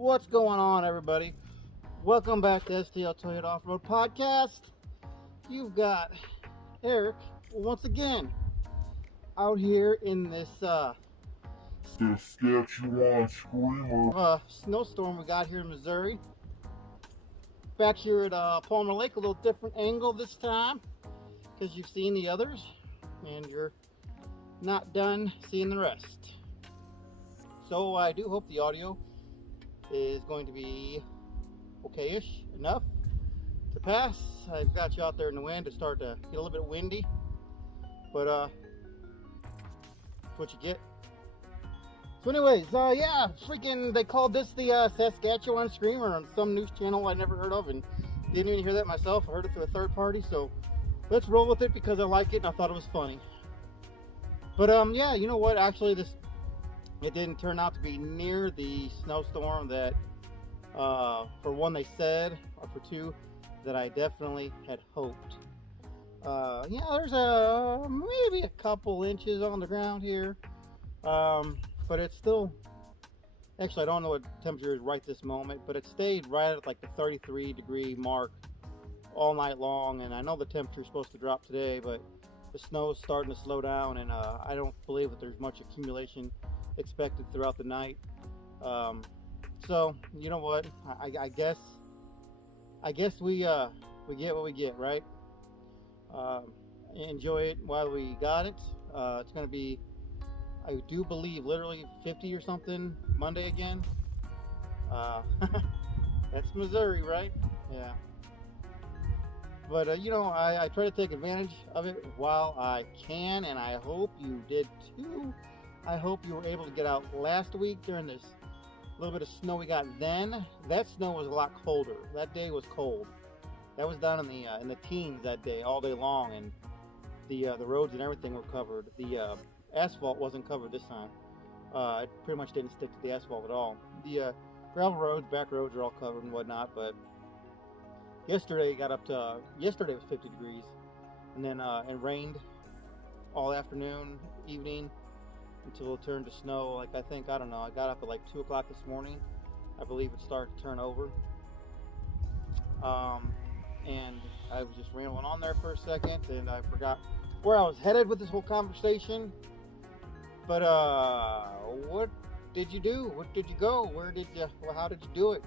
What's going on, everybody? Welcome back to STL Toyota Off-Road Podcast. You've got Eric once again out here in this Saskatchewan Screamer. snowstorm we got here in Missouri. Back here at Palmer Lake, a little different angle this time because you've seen the others and you're not done seeing the rest. So I do hope the audio is going to be okay-ish enough to pass. I've got you out there in the wind. It's starting to get a little bit windy, but that's what you get. So anyways, yeah, freaking, they called this the Saskatchewan Screamer on some news channel I never heard of, and didn't even hear that myself. I heard it through a third party, so let's roll with it because I like it and I thought it was funny. But yeah, you know what, actually it didn't turn out to be near the snowstorm that for one they said, or for two that I definitely had hoped. Yeah, there's maybe a couple inches on the ground here, but it's still, actually I don't know what temperature is right this moment, but it stayed right at like the 33 degree mark all night long. And I know the temperature is supposed to drop today, but the snow is starting to slow down, and I don't believe that there's much accumulation expected throughout the night. So you know what, I guess we get what we get, right? Enjoy it while we got it. It's gonna be, I do believe, literally 50 or something Monday again. That's Missouri, right? Yeah. But you know, I try to take advantage of it while I can, and I hope you did too. I hope you were able to get out last week during this little bit of snow we got then. That snow was a lot colder. That day was cold. That was down in the teens that day, all day long, and the roads and everything were covered. The asphalt wasn't covered this time. It pretty much didn't stick to the asphalt at all. The gravel roads, back roads are all covered and whatnot. But yesterday yesterday was 50 degrees, and then it rained all afternoon, evening, until it turned to snow. Like, I don't know, I got up at like 2 o'clock this morning. I believe it started to turn over. And I was just rambling on there for a second, and I forgot where I was headed with this whole conversation. But what did you do? What did you go? How did you do it?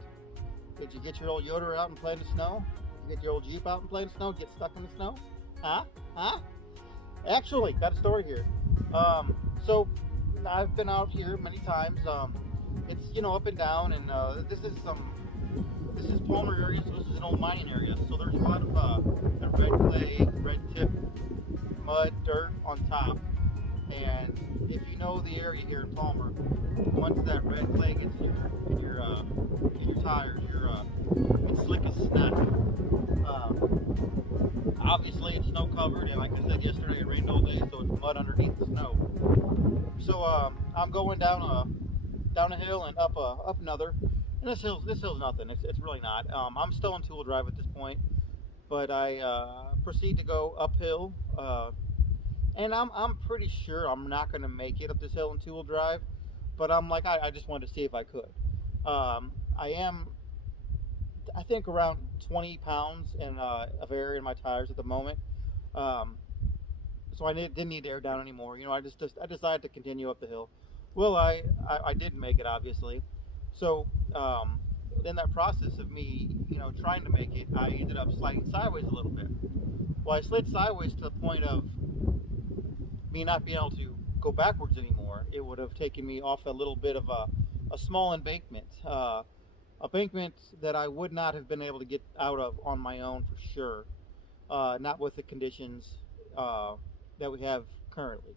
Did you get your old Yoder out and play in the snow? Did you get your old Jeep out and play in the snow? Get stuck in the snow? Huh? Actually, got a story here. So I've been out here many times. It's, you know, up and down, and this is Palmer area, so this is an old mining area. So there's a lot of red clay, red tip, mud, dirt on top. And if you know the area here in Palmer, once that red clay gets in your tires, it's slick as snot. Obviously it's snow covered, and like I said yesterday, it rained all day, so it's mud underneath the snow. So I'm going down a hill and up another, and this hill's nothing. It's really not. I'm still in two-wheel drive at this point, but I proceed to go uphill, and I'm pretty sure I'm not going to make it up this hill in two-wheel drive, but I'm like, I just wanted to see if I could. I am, I think, around 20 pounds of air in my tires at the moment. So I didn't need to air down anymore. You know, I decided to continue up the hill. Well, I did make it, obviously. So in that process of me, you know, trying to make it, I ended up sliding sideways a little bit. Well, I slid sideways to the point of me not being able to go backwards anymore. It would have taken me off a little bit of a small embankment. Embankment that I would not have been able to get out of on my own for sure. Not with the conditions that we have currently.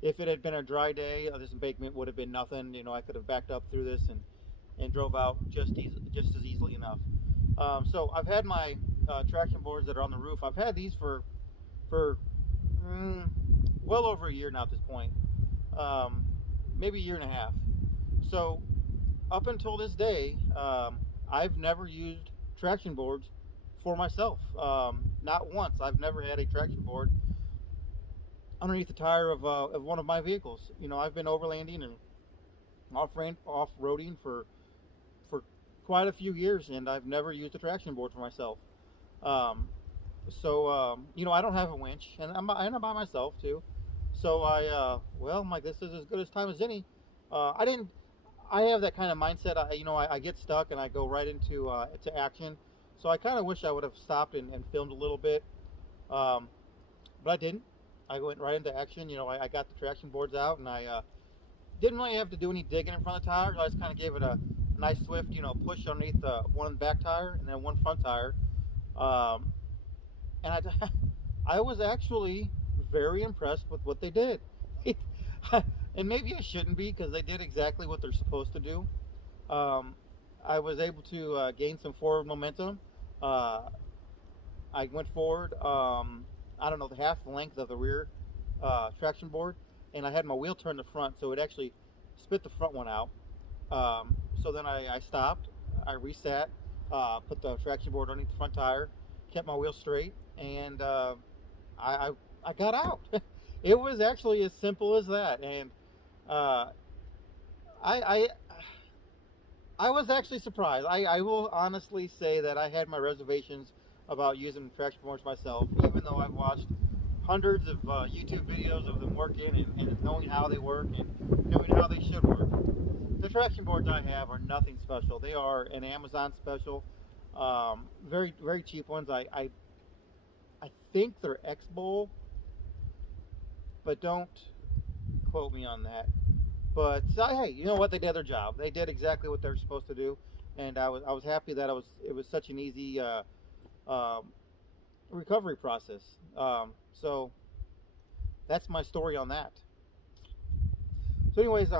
If it had been a dry day, this embankment would have been nothing. You know, I could have backed up through this and drove out just as easily enough. So I've had my traction boards that are on the roof. I've had these for well over a year now at this point. Maybe a year and a half. So up until this day, I've never used traction boards for myself. Not once. I've never had a traction board underneath the tire of one of my vehicles. You know, I've been overlanding and off-roading for quite a few years, and I've never used a traction board for myself. Um, I don't have a winch, and I'm by myself too. So I'm like, this is as good as time as any. I didn't. I have that kind of mindset. I get stuck and I go right into action. So I kind of wish I would have stopped and filmed a little bit, um, but I didn't. I went right into action. I got the traction boards out, and I didn't really have to do any digging in front of the tires. I just kind of gave it a nice swift, push underneath one back tire and then one front tire. Um, and I was actually very impressed with what they did. And maybe I shouldn't be, because they did exactly what they're supposed to do. Um, I was able to gain some forward momentum. Uh, I went forward, I don't know, the half the length of the rear traction board, and I had my wheel turned to front, so it actually spit the front one out. So then I stopped, I reset, put the traction board underneath the front tire, kept my wheel straight, and I, I, I got out. It was actually as simple as that, and uh, I, I I was actually surprised. I will honestly say that I had my reservations about using traction boards myself, even though I've watched hundreds of YouTube videos of them working and knowing how they work and knowing how they should work. The traction boards I have are nothing special. They are an Amazon special, very very cheap ones. I think they're X Bowl, but don't quote me on that. But hey, you know what? They did their job. They did exactly what they're supposed to do, and I was happy that it was such an easy um, recovery process. So that's my story on that. So, anyways,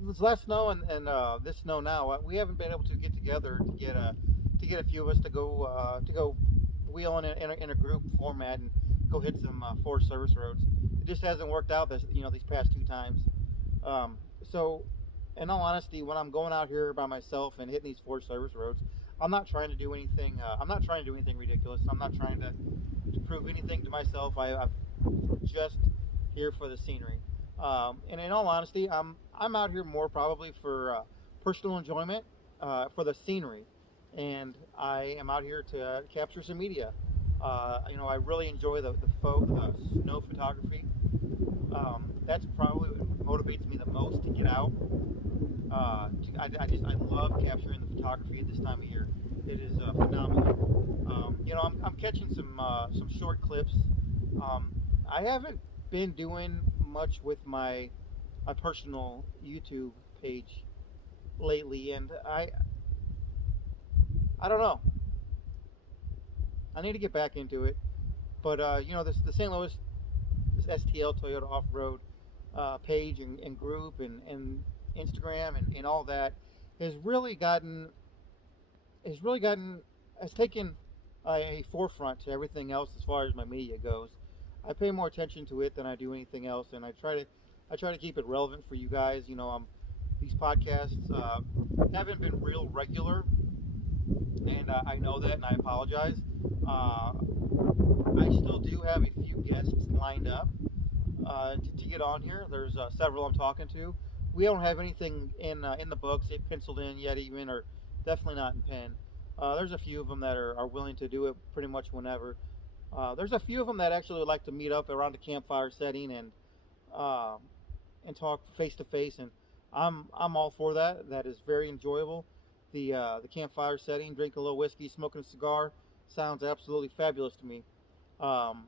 this last snow and this snow now, we haven't been able to get together to get a few of us to go wheel in a group format and go hit some forest service roads. It just hasn't worked out these past two times. Um, so, in all honesty, when I'm going out here by myself and hitting these forest service roads, I'm not trying to do anything. I'm not trying to do anything ridiculous. I'm not trying to prove anything to myself. I'm just here for the scenery. And in all honesty, I'm out here more probably for personal enjoyment, for the scenery, and I am out here to capture some media. I really enjoy the snow photography. That's probably what motivates me the most to get out. I love capturing the photography at this time of year. It is phenomenal. I'm catching some short clips. I haven't been doing much with my personal YouTube page lately, and I don't know. I need to get back into it. But the St. Louis STL Toyota Off Road page and group and Instagram and all that has really gotten has taken a forefront to everything else as far as my media goes. I pay more attention to it than I do anything else, and I try to keep it relevant for you guys. These podcasts haven't been real regular, and I know that, and I apologize. I still do have a few guests lined up to get on here. There's several I'm talking to. We don't have anything in the books, penciled in yet, even, or definitely not in pen. There's a few of them that are willing to do it pretty much whenever. There's a few of them that actually would like to meet up around a campfire setting uh, and talk face to face, and I'm all for that. That is very enjoyable. The campfire setting, drink a little whiskey, smoking a cigar, sounds absolutely fabulous to me. Um,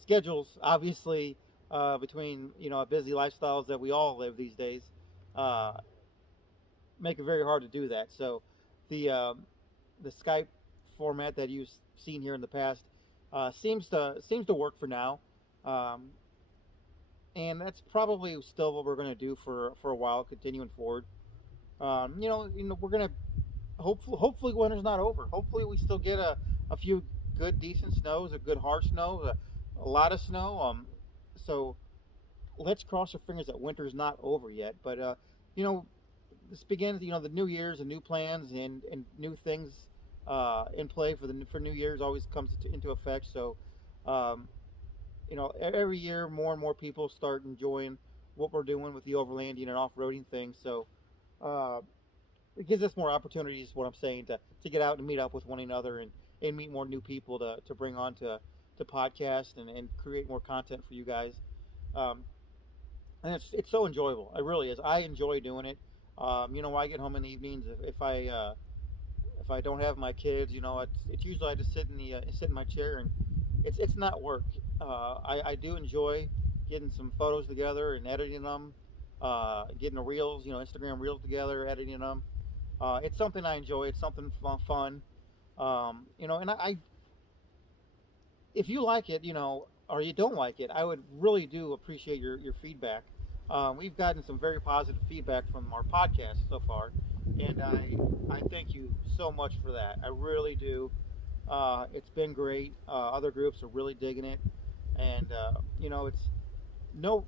Schedules, obviously, between busy lifestyles that we all live these days, uh, make it very hard to do that. So the Skype format that you've seen here in the past seems to work for now, um, and that's probably still what we're going to do for a while, continuing forward. We're going to hopefully winter's not over. Hopefully we still get a few good decent snows, a good hard snow, a lot of snow. So let's cross our fingers that winter's not over yet. But you know, this begins. The New Year's and new plans and new things in play for New Year's always comes into effect. So um, every year more and more people start enjoying what we're doing with the overlanding and off-roading thing. So. Uh, it gives us more opportunities, what I'm saying, to get out and meet up with one another and meet more new people to bring on to podcast and create more content for you guys. Um, and it's so enjoyable. It really is. I enjoy doing it. When I get home in the evenings, if I don't have my kids, it's usually I just sit in my chair, and it's not work. I do enjoy getting some photos together and editing them, getting the reels, Instagram reels together, editing them. It's something I enjoy. It's something fun. And if you like it, or you don't like it, I would really do appreciate your feedback. We've gotten some very positive feedback from our podcast so far, and I thank you so much for that. I really do. It's been great. Other groups are really digging it, and it's no.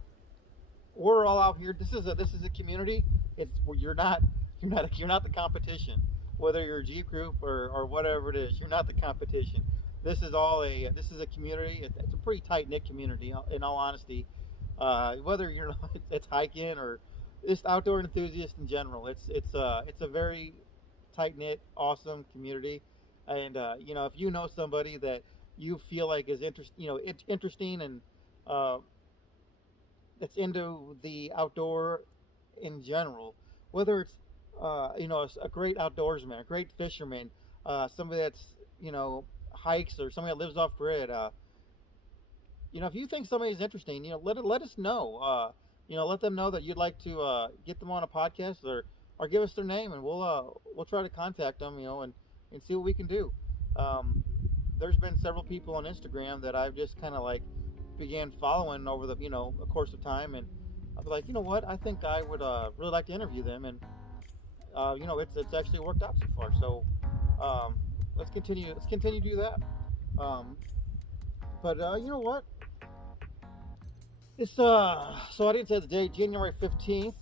We're all out here. This is a community. It's you're not the competition. Whether you're a Jeep group or whatever it is, you're not the competition. This is a community. It's a pretty tight knit community. In all honesty, whether you're it's hiking or just outdoor enthusiasts in general, it's a very tight knit, awesome community. And if you know somebody that you feel like is interesting and that's into the outdoor in general, whether it's a great outdoorsman, a great fisherman, somebody that's hikes, or somebody that lives off grid. If you think somebody's interesting, let us know. Let them know that you'd like to get them on a podcast, or give us their name, and we'll try to contact them, and see what we can do. There's been several people on Instagram that I've just kind of like began following over the course of time, and I'll be like, what, I think I would really like to interview them, and it's actually worked out so far. So let's continue to do that. But you know what? It's so I didn't say the date, January 15th.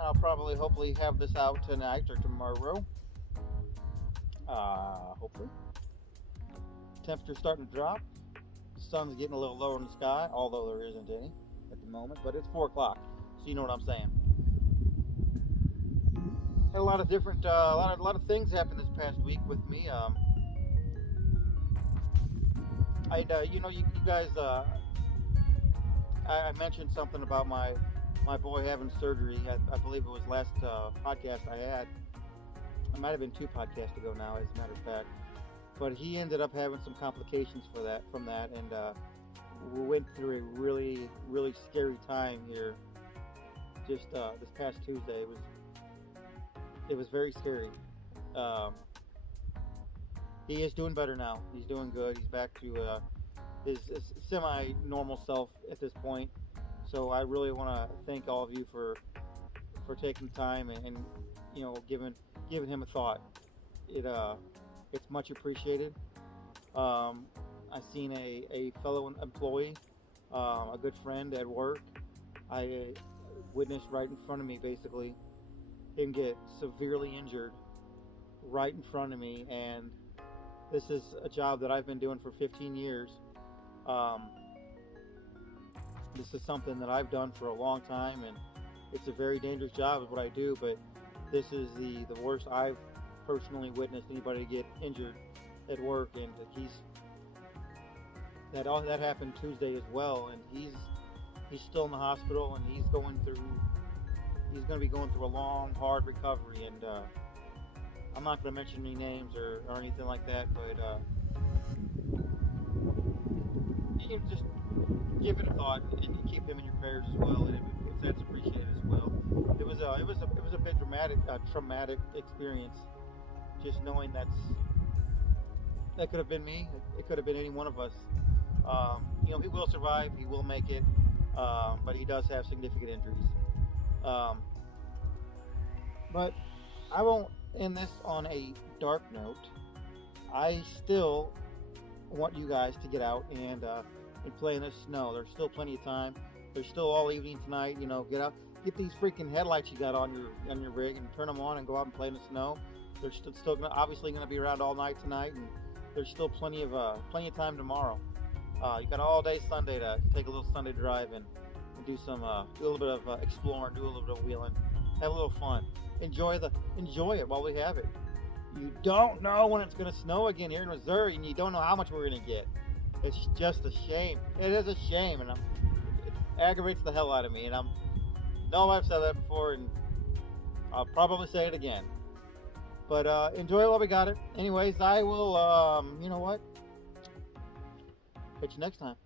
I'll probably hopefully have this out tonight or tomorrow. Hopefully. Temperature's starting to drop. The sun's getting a little lower in the sky, although there isn't any at the moment, but it's 4 o'clock, so you know what I'm saying. Had a lot of different, a lot of things happened this past week with me. You guys, I mentioned something about my boy having surgery. I believe it was last podcast I had. It might have been 2 podcasts ago now, as a matter of fact. But he ended up having some complications from that, and we went through a really, really scary time here. Just this past Tuesday, it was very scary. He is doing better now. He's doing good. He's back to his semi-normal self at this point. So I really want to thank all of you for taking time and giving him a thought. It's much appreciated. I seen a fellow employee, a good friend at work. I witnessed right in front of me, basically, him get severely injured right in front of me, and this is a job that I've been doing for 15 years. This is something that I've done for a long time, and it's a very dangerous job, is what I do, but this is the worst I've personally witnessed anybody get injured at work, and that happened Tuesday as well, and he's still in the hospital, and he's going to be going through a long, hard recovery, and I'm not going to mention any names or anything like that, but you can just give it a thought and keep him in your prayers as well, and if that's appreciated as well. It was a bit traumatic experience. Just knowing that could have been me. It could have been any one of us. He will survive. He will make it. But he does have significant injuries. But I won't end this on a dark note. I still want you guys to get out and play in the snow. There's still plenty of time. There's still all evening tonight. Get out, get these freaking headlights you got on your rig, and turn them on and go out and play in the snow. They're still obviously going to be around all night tonight, and there's still plenty of time tomorrow. You got all day Sunday to take a little Sunday drive and and do a little bit of exploring, do a little bit of wheeling, have a little fun. Enjoy it while we have it. You don't know when it's going to snow again here in Missouri, and you don't know how much we're going to get. It's just a shame. It is a shame, and it aggravates the hell out of me. And I've said that before, and I'll probably say it again. But enjoy it while we got it. Anyways, I will, you know what? Catch you next time.